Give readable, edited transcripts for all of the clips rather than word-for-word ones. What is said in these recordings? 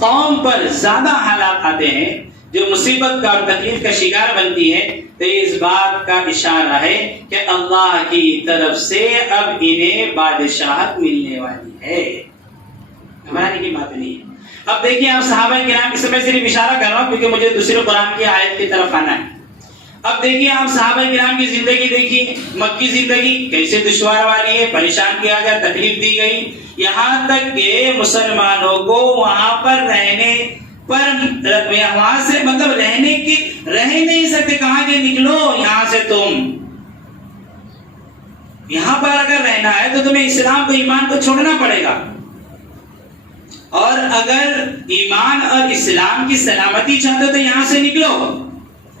قوم پر زیادہ حالات آتے ہیں جو مصیبت کا اور تکلیف کا شکار بنتی ہے تو اس بات کا اشارہ ہے کہ اللہ کی طرف سے اب انہیں بادشاہت ملنے والی ہے، گھبرانے کی بات نہیں ہے۔ اب دیکھیے آپ صحابہ کرام کی، میں صرف اشارہ کر رہا ہوں کیونکہ مجھے دوسرے قرآن کی آیت کی طرف آنا ہے۔ اب دیکھیے آپ صحابہ کرام کی زندگی دیکھیے، مکی زندگی کیسے دشوار والی ہے، پریشان کیا گیا، تکلیف دی گئی، یہاں تک کہ مسلمانوں کو وہاں پر رہنے پر، وہاں سے مطلب رہ نہیں سکتے، کہاں کہ نکلو یہاں سے، تم یہاں پر اگر رہنا ہے تو تمہیں اسلام کو، ایمان کو چھوڑنا پڑے گا، اور اگر ایمان اور اسلام کی سلامتی چاہتے ہو تو یہاں سے نکلو،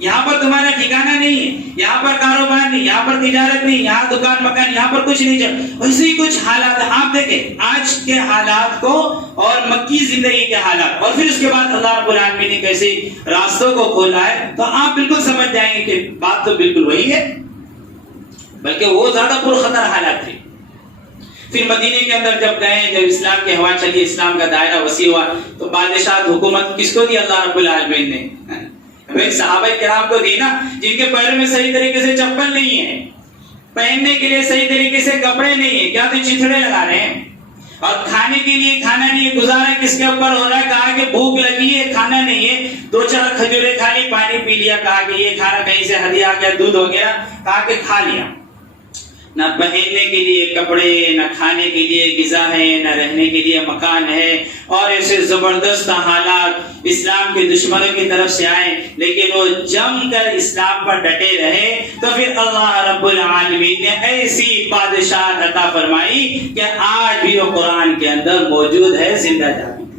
یہاں پر تمہارا ٹھکانہ نہیں ہے، یہاں پر کاروبار نہیں، یہاں پر تجارت نہیں، یہاں دکان مکان، یہاں پر کچھ نہیں چل، ویسے ہی کچھ حالات آپ دیکھیں آج کے حالات کو اور مکی زندگی کے حالات، اور پھر اس کے بعد اللہ رب العالمین نے کیسے راستوں کو کھولا ہے، تو آپ بالکل سمجھ جائیں گے کہ بات تو بالکل وہی ہے، بلکہ وہ زیادہ پرخطر حالات تھے۔ پھر مدینے کے اندر جب گئے، جب اسلام کی ہوا چلی، اسلام کا دائرہ وسیع ہوا، تو بادشاہت حکومت کس کو دی؟ اللہ رب العالمین نے صحابہ کرام کو دی نا، جن کے پیروں میں صحیح طریقے سے چپل نہیں ہے، پہننے کے لیے صحیح طریقے سے کپڑے نہیں ہے، کیا تو چتھڑے لگا رہے ہیں، اور کھانے کے لیے کھانا نہیں ہے، گزارا کس کے اوپر ہو رہا ہے؟ کہا کہ بھوک لگی ہے، کھانا نہیں ہے، 2-4 کھجوریں کھا لی، پانی پی لیا، کہا کہ یہ کھانا کہیں سے ہدیہ آ گیا، دودھ ہو گیا، کہا کہ کھا لیا۔ نہ پہننے کے لیے کپڑے، نہ کھانے کے لیے غذا ہے، نہ رہنے کے لیے مکان ہے، اور ایسے زبردست حالات اسلام کے دشمنوں کی طرف سے آئے، لیکن وہ جم کر اسلام پر ڈٹے رہے، تو پھر اللہ رب العالمین نے ایسی بادشاہت عطا فرمائی کہ آج بھی وہ قرآن کے اندر موجود ہے، زندہ جاوید۔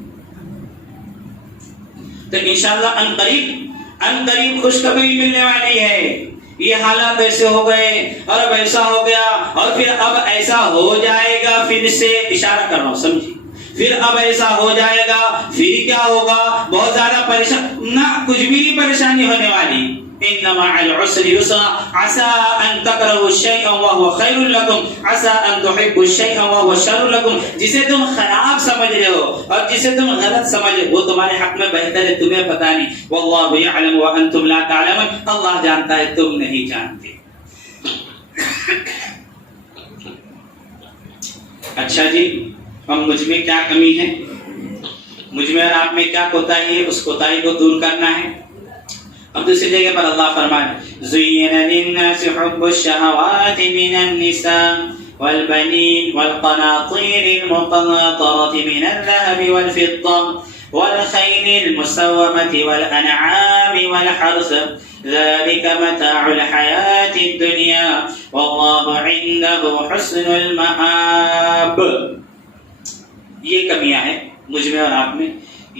تو انشاءاللہ ان قریب خوشخبری ملنے والی ہے، یہ حالات ایسے ہو گئے اور اب ایسا ہو گیا، اور پھر اب ایسا ہو جائے گا، پھر سے اشارہ کر رہا ہوں سمجھیے، پھر اب ایسا ہو جائے گا، پھر کیا ہوگا؟ بہت زیادہ پریشان نہ، کچھ بھی نہیں پریشانی ہونے والی۔ ان مع العسر یسرا عسى ان تكرهوا شيئا وهو خير لكم عسى ان تحبوا شيئا وهو شر لكم، جسے تم خراب سمجھ رہے ہو اور جسے تم غلط سمجھ رہے ہو وہ تمہارے حق میں بہتر ہے، تمہیں پتہ نہیں، والله يعلم وانتم لا تعلمون، اللہ جانتا ہے تم نہیں جانتے۔ اچھا جی، اب مجھ میں کیا کمی ہے، مجھ میں اور آپ میں کیا کوتاہی ہے، اس کوتاہی کو دور کرنا ہے۔ اب دوسری جگہ پر اللہ فرمائے زین للناس حب الشہوات من النساء والبنین والقناطیر المقنطرة من الذهب والفضة والخيل المسومة والأنعام والحرث ذلك متاع الحياة الدنيا والله عنده حسن المآب۔ یہ کمیاں ہیں مجھ میں اور آپ میں،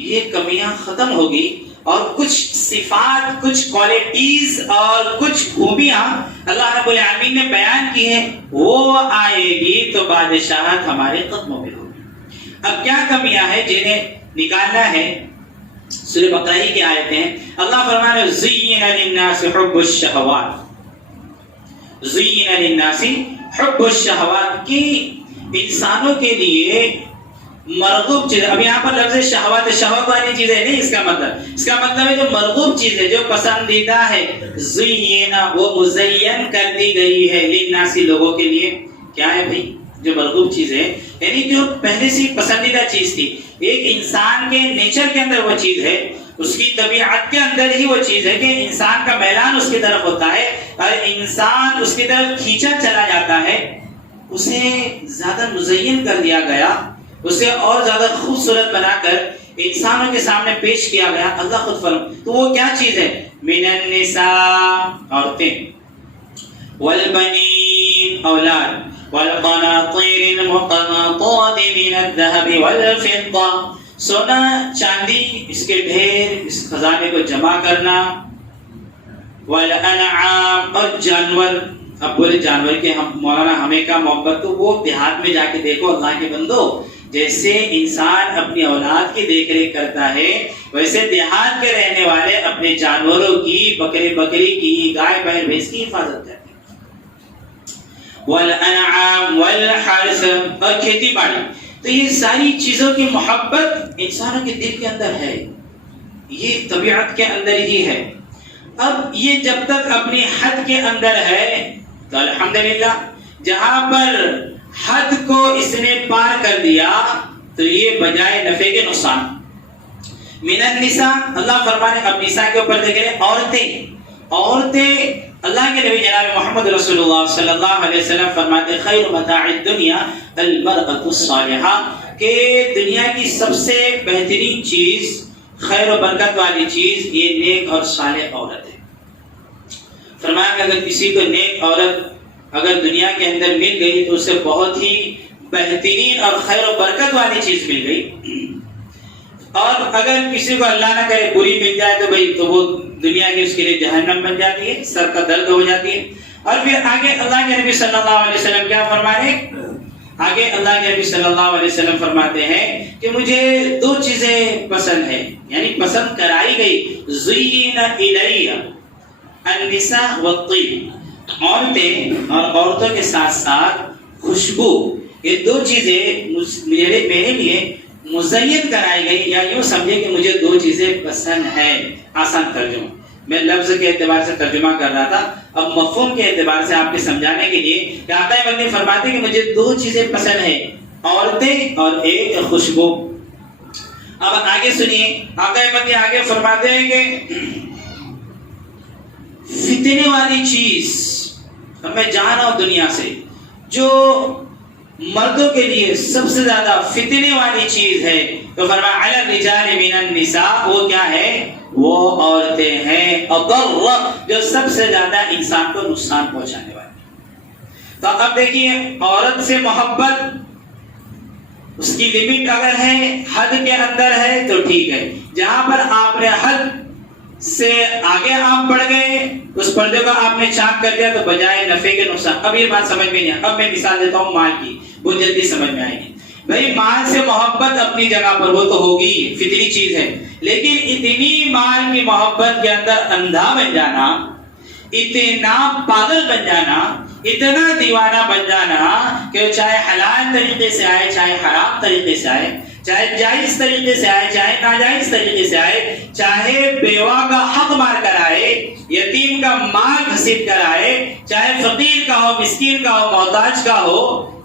یہ کمیاں ختم ہوگی، اور کچھ صفات، کچھ کوالٹیز اور کچھ خوبیاں اللہ رب العالمین نے بیان کی ہیں، وہ آئے گی تو بادشاہت ہمارے قدموں میں ہوگی۔ اب کیا کمیاں ہیں جنہیں نکالنا ہے؟ سورہ بقرہ ہی کی آیتیں ہیں، اللہ فرمانے زین للناس حب الشہوات، زین للناس حب الشہوات، کی انسانوں کے لیے مرغوب چیز۔ اب یہاں پر لفظ شہوات، شہوت والی چیزیں نہیں، اس کا مطلب ہے جو مرغوب چیز ہے، جو پسندیدہ ہے، زینا، وہ مزین کر دی گئی ہے، للناس، لوگوں کے لیے۔ کیا ہے بھائی جو مرغوب چیز ہے؟ یعنی جو پہلے سے پسندیدہ چیز تھی، ایک انسان کے نیچر کے اندر وہ چیز ہے، اس کی طبیعت کے اندر ہی وہ چیز ہے کہ انسان کا میلان اس کی طرف ہوتا ہے، اور انسان اس کی طرف کھینچا چلا جاتا ہے، اسے زیادہ مزین کر دیا گیا، اسے اور زیادہ خوبصورت بنا کر انسانوں کے سامنے پیش کیا گیا۔ اللہ خود فرماتا تو وہ کیا چیز ہے؟ من النساء، عورتیں، والبنین، اولاد، والقناطیر المقنطرة من الذهب والفضة، سونا چاندی، اس کے ڈھیر، اس خزانے کو جمع کرنا، والانعام، اور جانور۔ اب بولے جانور کے ہم مولانا ہمیں کا محبت، تو وہ دیہات میں جا کے دیکھو اللہ کے بندو، جیسے انسان اپنی اولاد کی دیکھ ریکھ کرتا ہے، ویسے دیہات کے رہنے والے اپنے جانوروں کی، بکری کی، گائے بھینس بھینس کی حفاظت کرتے ہیں۔ والانعام والحرث، اور کھیتی باڑی، تو یہ ساری چیزوں کی محبت انسانوں کے دل کے اندر ہے، یہ طبیعت کے اندر ہی ہے۔ اب یہ جب تک اپنی حد کے اندر ہے تو الحمدللہ، جہاں پر حد کو اس نے پار کر دیا تو یہ بجائے نفع کے نقصان۔ من النساء، اللہ فرمانے اب نساء کے اوپر دیکھ رہے عورتیں اللہ کے نبی جناب محمد رسول اللہ صلی اللہ علیہ وسلم فرماتے خیر متاع الدنیا المرأة الصالحہ، کہ دنیا کی سب سے بہترین چیز، خیر و برکت والی چیز یہ نیک اور صالح عورت ہے۔ فرمایا کہ اگر کسی کو نیک عورت اگر دنیا کے اندر مل گئی تو اسے بہت ہی بہترین اور خیر و برکت والی چیز مل گئی، اور اگر کسی کو اللہ نہ کرے بری مل جائے تو بھائی تو وہ دنیا کی اس کے لیے جہنم بن جاتی ہے، سر کا درد ہو جاتی ہے۔ اور پھر آگے اللہ کے نبی صلی اللہ علیہ وسلم کیا فرما رہے ہیں؟ آگے اللہ کے نبی صلی اللہ علیہ وسلم فرماتے ہیں کہ مجھے دو چیزیں پسند ہیں، یعنی پسند کرائی گئی، زین الی النساء والطیب، عورتیں اور عورتوں کے ساتھ ساتھ خوشبو، یہ دو چیزیں میرے لیے مزین کرائی گئی، یا یوں سمجھے کہ مجھے دو چیزیں پسند ہیں۔ آسان ترجمہ، میں لفظ کے اعتبار سے ترجمہ کر رہا تھا، اب مفہوم کے اعتبار سے آپ کے سمجھانے کے لیے کہ آقا مدنی فرماتے کہ مجھے دو چیزیں پسند ہیں، عورتیں اور ایک خوشبو۔ اب آگے سنیے، آقا مدنی آگے فرماتے ہیں کہ فتنے والی چیز، اب میں جان رہا ہوں دنیا سے جو مردوں کے لیے سب سے زیادہ فتنے والی چیز ہے، تو فرمایا علی الرجال من النساء، وہ کیا ہے؟ وہ عورتیں ہیں، اضر، جو سب سے زیادہ انسان کو نقصان پہنچانے والی۔ تو اب دیکھیے، عورت سے محبت اس کی لمٹ اگر ہے، حد کے اندر ہے تو ٹھیک ہے، جہاں پر آپ نے حد سے آگے آپ بڑھ گئے، اس پردے کو آپ نے چاک کر دیا تو بجائے نفع کے نقصان۔ اب یہ بات سمجھ میں نہیں آئی، اب میں مثال دیتا ہوں مال کی، بہت جلدی سمجھ میں آئے گی۔ بھائی مال سے محبت اپنی جگہ پر وہ تو ہوگی، فطری چیز ہے، لیکن اتنی مال کی محبت کے اندر اندھا بن جانا، اتنا پاگل بن جانا، اتنا دیوانہ بن جانا کہ چاہے حلال طریقے سے آئے، چاہے حرام طریقے سے آئے، چاہے جائز طریقے سے آئے، چاہے ناجائز طریقے سے آئے، چاہے بیوہ کا حق مار کر آئے، یتیم کا مال گھسیٹ کر آئے، چاہے فقیر کا ہو، مسکین کا ہو، محتاج کا ہو،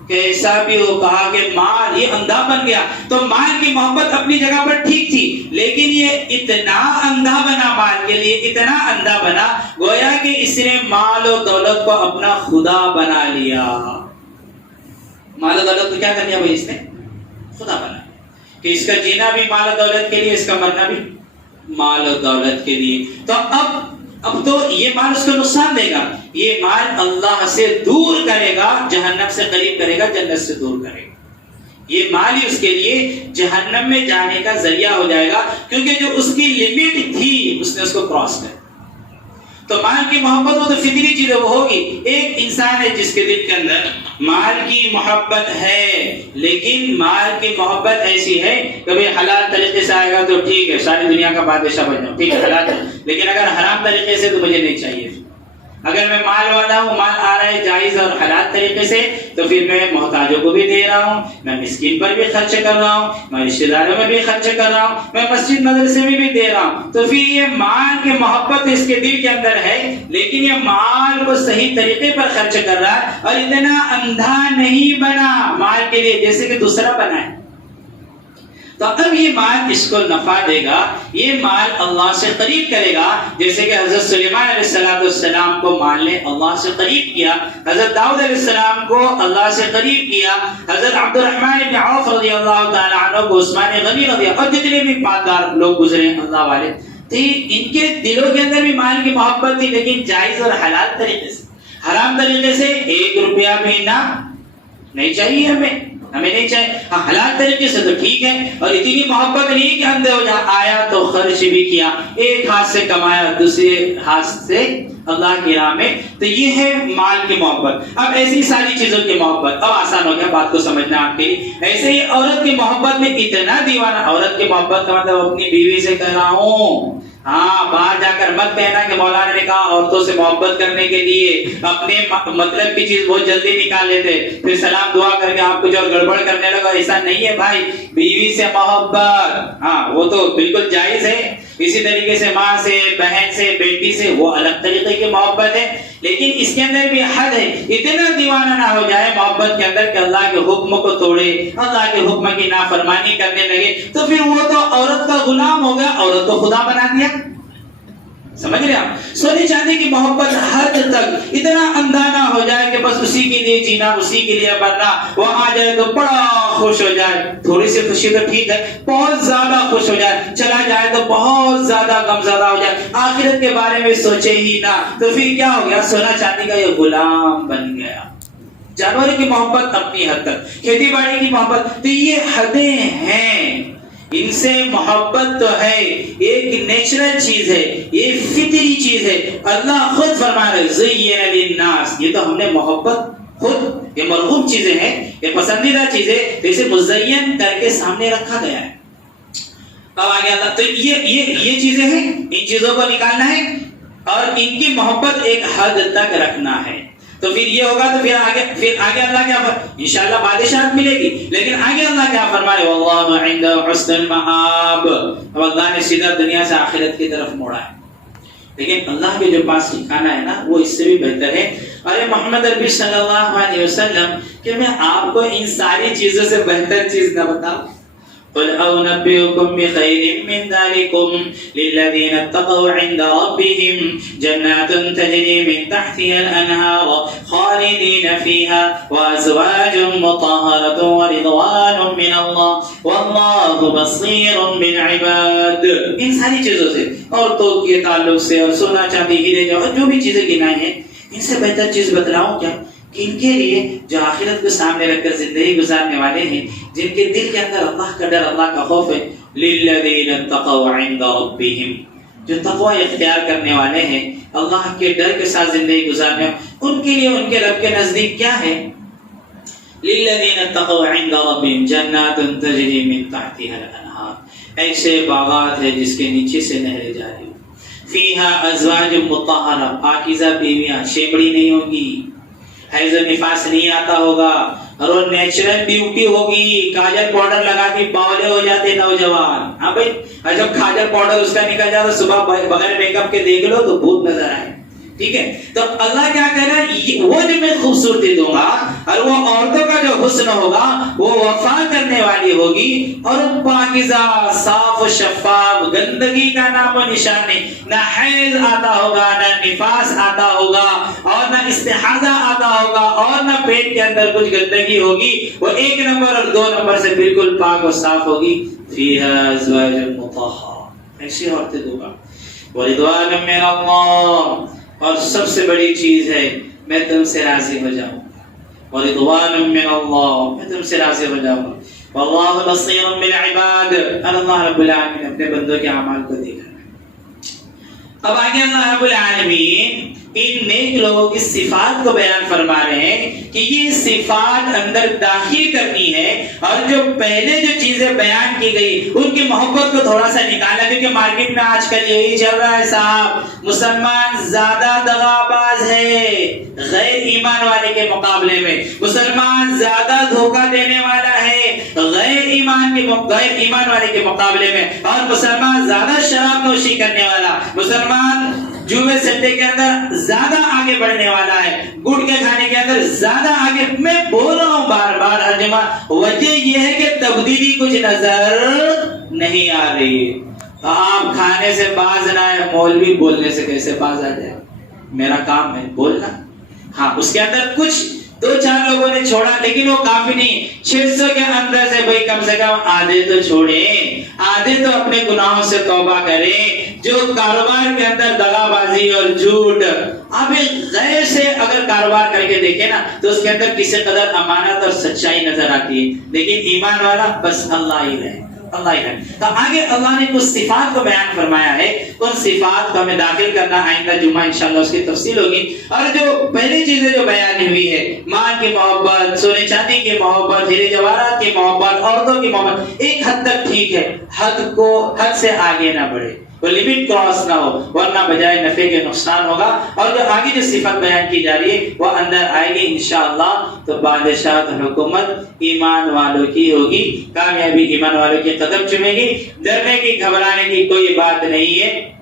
کہ ایسا بھی ہو، کہا کہ مال یہ اندھا بن گیا۔ تو مال کی محبت اپنی جگہ پر ٹھیک تھی، لیکن یہ اتنا اندھا بنا، مال کے لیے اتنا اندھا بنا، گویا کہ اس نے مال و دولت کو اپنا خدا بنا لیا۔ مال و دولت کو کیا کر لیا بھائی؟ اس نے خدا بنا، کہ اس کا جینا بھی مال و دولت کے لیے، اس کا مرنا بھی مال و دولت کے لیے۔ تو اب تو یہ مال اس کو نقصان دے گا، یہ مال اللہ سے دور کرے گا، جہنم سے قریب کرے گا، جنت سے دور کرے گا۔ یہ مال ہی اس کے لیے جہنم میں جانے کا ذریعہ ہو جائے گا، کیونکہ جو اس کی لمٹ تھی اس نے اس کو کراس کر۔ تو مال کی محبت وہ تو فطری چیز ہے، وہ ہوگی۔ ایک انسان ہے جس کے دل کے اندر مال کی محبت ہے، لیکن مال کی محبت ایسی ہے کہ بھئی حلال طریقے سے آئے گا تو ٹھیک ہے، ساری دنیا کا بادشاہ بن جاؤں، ٹھیک ہے حلال ہے، لیکن اگر حرام طریقے سے تو مجھے نہیں چاہیے۔ اگر میں مال والا ہوں، مال آ رہا ہے جائز اور حلال طریقے سے، تو پھر میں محتاجوں کو بھی دے رہا ہوں، میں مسکین پر بھی خرچ کر رہا ہوں، میں رشتہ داروں میں بھی خرچ کر رہا ہوں، میں مسجد مدرسے میں بھی دے رہا ہوں۔ تو پھر یہ مال کی محبت اس کے دل کے اندر ہے، لیکن یہ مال کو صحیح طریقے پر خرچ کر رہا ہے، اور اتنا اندھا نہیں بنا مال کے لیے جیسے کہ دوسرا بنا ہے۔ تو اب یہ مال اس کو نفع دے گا، یہ مال اللہ سے قریب کرے گا، جیسے کہ حضرت سلیمان علیہ السلام کو مال نے اللہ سے قریب کیا، حضرت داؤد علیہ السلام کو اللہ سے قریب کیا، حضرت عبد الرحمن بن عوف رضی اللہ تعالی عنہ کو عثمان غنی رضی اللہ، اور جتنے بھی پاکدار لوگ گزرے اللہ والے تھے، ان کے دلوں کے اندر بھی مال کی محبت تھی، لیکن جائز اور حلال طریقے سے۔ حرام طریقے سے 1 روپیہ بھی نہ، نہیں چاہیے ہمیں نہیں چاہیے، ہاں حلال طریقے سے تو ٹھیک ہے، اور اتنی محبت نہیں کہ اندھے ہو جا، آیا تو خرچ بھی کیا، ایک ہاتھ سے کمایا دوسرے ہاتھ سے اللہ کی راہ میں۔ تو یہ ہے مال کی محبت۔ اب ایسی ساری چیزوں کی محبت، اب آسان ہو گیا بات کو سمجھنا آپ کے لیے۔ ایسے ہی عورت کی محبت میں اتنا دیوانہ، عورت کی محبت کا مطلب اپنی بیوی سے کہہ رہا ہوں، ہاں باہر جا کر مت کہنا کہ مولانا نے کہا عورتوں سے محبت کرنے کے لیے اپنے مطلب کی چیز بہت جلدی نکال لیتے پھر سلام دعا کر کے آپ کچھ اور گڑبڑ کرنے لگا. ایسا نہیں ہے بھائی. بیوی سے محبت ہاں وہ تو بالکل جائز ہے. اسی طریقے سے ماں سے, بہن سے, بیٹی سے وہ الگ طریقے کی محبت ہے, لیکن اس کے اندر بھی حد ہے. اتنا دیوانہ نہ ہو جائے محبت کے اندر کہ اللہ کے حکم کو توڑے, اللہ کے حکم کی نافرمانی کرنے لگے, تو پھر وہ تو عورت کا غلام ہو گیا, عورت کو خدا بنا دیا. سمجھ رہے آپ؟ سونے چاندی کی محبت حد تک اتنا اندھا نہ ہو جائے کہ بس اسی کے لیے جینا, اسی کے لیے مرنا. وہ آ جائے تو بڑا خوش ہو جائے, تھوڑی سی خوشی تو ٹھیک ہے, بہت زیادہ خوش ہو جائے, چلا جائے تو بہت زیادہ غمزدہ ہو جائے, آخرت کے بارے میں سوچے ہی نہ, تو پھر کیا ہو گیا؟ سونا چاندی کا یہ غلام بن گیا. جانور کی محبت اپنی حد تک, کھیتی باڑی کی محبت, تو یہ حدیں ہیں. ان سے محبت تو ہے, ایک نیچرل چیز ہے, یہ فطری چیز ہے. اللہ خود فرما رہے زین للناس, یہ تو ہم نے محبت خود, یہ مرغوب چیزیں ہیں, یہ پسندیدہ چیزیں, اسے مزین کر کے سامنے رکھا گیا ہے. اب آگے اللہ, تو یہ چیزیں ہیں, ان چیزوں کو نکالنا ہے اور ان کی محبت ایک حد تک رکھنا ہے. تو پھر یہ ہوگا, تو پھر آگے اللہ کیا انشاءاللہ بادشاہت ملے گی, لیکن آگے اللہ کیا فرمائے واللہ عنده حسن المآب. اب اللہ نے سیدھا دنیا سے آخرت کی طرف موڑا ہے, لیکن اللہ کے جو پاس ٹھکانا ہے نا وہ اس سے بھی بہتر ہے. ارے محمد عربی صلی اللہ علیہ وسلم کہ میں آپ کو ان ساری چیزوں سے بہتر چیز نہ بتاؤں. قل أنبئكم بخير من ذلكم للذين اتقوا عند ربهم جنات تجري من تحتها الأنهار خالدين فيها وأزواج مطهرة ورضوان من الله والله بصير بالعباد. ان ساری چیزوں سے, عورتوں کے تعلق سے اور سونا چاندی ہیرے جو بھی چیزیں گنائی ہیں, ان سے بہتر چیز بتلاؤں کیا کہ ان کے لیے جو آخرت کو سامنے رکھ کر زندگی گزارنے والے ہیں, جن کے دل کے اندر اللہ کا ڈر, اللہ کا خوف ہے, للذین اتقوا عند ربهم, جو تقوی اختیار کرنے والے ہیں, اللہ کے ڈر کے ساتھ زندگی گزارنے, ان کے لیے ان کے رب کے نزدیک کیا ہے؟ للذین اتقوا عند ربهم جنات تجری من تحتها الانہار, ایسے باغات ہیں جس کے نیچے سے نہریں جاری ہوں. فیہا ازواج مطہرہ, پاکیزہ بیویاں, شیمڑی نہیں ہوگی, حیض و نفاس نہیں آتا ہوگا, اور وہ نیچرل بیوٹی ہوگی. کاجل پاؤڈر لگاتی باولے ہو جاتے نوجوان. ہاں بھائی, اور جب کاجل پاؤڈر اس کا نکل جاتا صبح بغیر میک اپ کے دیکھ لو تو بھوت نظر آئے. ٹھیک ہے, تو اللہ کیا کہہ رہا ہے, وہ جو میں خوبصورتی دوں گا اور وہ عورتوں کا جو حسن ہوگا وہ وفا کرنے والی ہوگی, اور پاکیزہ صاف و شفاف, گندگی کا نام و نشان نہیں, نہ حیض آتا ہوگا, نہ نفاس آتا ہوگا, اور نہ استحاضہ آتا ہوگا, اور نہ پیٹ کے اندر کچھ گندگی ہوگی. وہ 1 نمبر اور 2 نمبر سے بالکل پاک و صاف ہوگی. فیہا ازواج مطہرہ, ایسی عورتیں دوں گا. ورضوان من اللہ, اور سب سے بڑی چیز ہے میں تم سے راضی ہو جاؤں. ورضوان من اللہ, میں تم سے راضی ہو جاؤں. واللہ بصیر بالعباد, اللہ رب العالمین اپنے بندوں کے اعمال کو دیکھ رہا ہے. اب آگے اللہ رب العالمین ان نیک لوگوں کی صفات کو بیان فرما رہے ہیں کہ یہ صفات اندر داخل کرنی ہے, اور جو پہلے جو چیزیں بیان کی گئی ان کی محبت کو تھوڑا سا نکالا, کیونکہ مارکیٹ میں آج کل یہی چل رہا ہے صاحب, مسلمان زیادہ دغاباز ہے غیر ایمان والے کے مقابلے میں, مسلمان زیادہ دھوکہ دینے والا ہے غیر ایمان والے کے مقابلے میں, اور مسلمان زیادہ شراب نوشی کرنے والا, مسلمان جوئے سٹے کے اندر زیادہ آگے بڑھنے والا ہے, گڑ کے کھانے کے اندر زیادہ آگے. میں بول رہا ہوں بار بار ہر جمعہ, وجہ یہ ہے کہ تبدیلی کچھ نظر نہیں آ رہی ہے. آپ کھانے سے باز نہ آئے, مولوی بولنے سے کیسے باز آ جائے؟ میرا کام ہے بولنا. ہاں, اس کے اندر کچھ 2-4 لوگوں نے چھوڑا, لیکن وہ کافی نہیں. 600 کے اندر سے بھائی کم سے کم آدھے تو چھوڑیں, آدھے تو اپنے گناہوں سے توبہ کریں. جو کاروبار کے اندر دغا بازی اور جھوٹ, آپ غیر سے اگر کاروبار کر کے دیکھیں نا تو اس کے اندر کسی قدر امانت اور سچائی نظر آتی ہے, لیکن ایمان والا بس اللہ ہی ہے, اللہ ہی ہے. تو آگے اللہ نے کچھ صفات کو بیان فرمایا ہے, ان صفات کو ہمیں داخل کرنا, آئندہ جمعہ انشاءاللہ اس کی تفصیل ہوگی. اور جو پہلی چیزیں جو بیان ہوئی ہے, ماں کی محبت, سونے چاندی کی محبت, ہیرے جواہرات کی محبت, عورتوں کی محبت, ایک حد تک ٹھیک ہے, حد سے آگے نہ بڑھے. وہ لمٹ کراس نہ ہو، ورنہ بجائے نفع کے نقصان ہوگا۔ اور جو آگے جو صفت بیان کی جا رہی ہے وہ اندر آئے گی انشاءاللہ، تو بادشاہت حکومت ایمان والوں کی ہوگی، کامیابی ایمان والوں کے قدم چومے گی۔ ڈرنے کی گھبرانے کی کوئی بات نہیں ہے،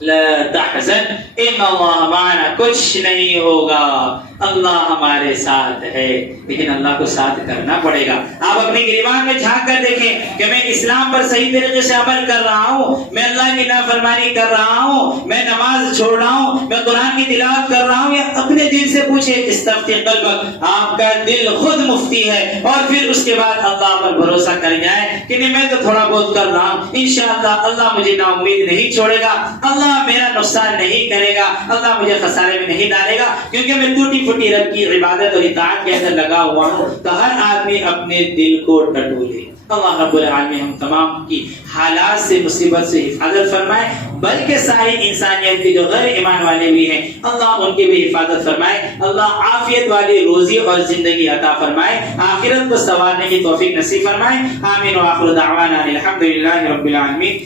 لا تحزن ان اللہ معنا، کچھ نہیں ہوگا، اللہ ہمارے ساتھ ہے۔ لیکن اللہ کو ساتھ کرنا پڑے گا۔ آپ اپنے گریبان میں جھانک کر دیکھیں کہ میں اسلام پر صحیح طریقے سے عمل کر رہا ہوں، میں اللہ کی نافرمانی کر رہا ہوں، میں نماز چھوڑ رہا ہوں، میں قرآن کی تلاوت کر رہا ہوں، یا اپنے دل سے پوچھیں استفتی قلبک، آپ کا دل خود مفتی ہے، اور پھر اس کے بعد اللہ پر بھروسہ کر جائیں کہ نہیں میں تو تھوڑا بہت کر رہا ہوں، انشاءاللہ اللہ مجھے نا امید نہیں چھوڑے گا، اللہ میرا نقصان نہیں کرے گا، اللہ مجھے خسارے میں نہیں ڈالے گا، کیونکہ میں ٹوٹی پھوٹی رب کی عبادت اور اطاعت کے اندر لگا ہوا ہوں۔ تو ہر آدمی اپنے دل کو ٹٹولے۔ اللہ رب العالمین ہم تمام کی حالات سے، مصیبت سے حفاظت فرمائے، بلکہ ساری انسانیت کے جو غیر ایمان والے بھی ہیں اللہ ان کی بھی حفاظت فرمائے۔ اللہ عافیت والی روزی اور زندگی عطا فرمائے، آخرت کو سنوارنے کی توفیق نصیب فرمائے۔ آمین و آخر دعوانا الحمدللہ رب العالمین۔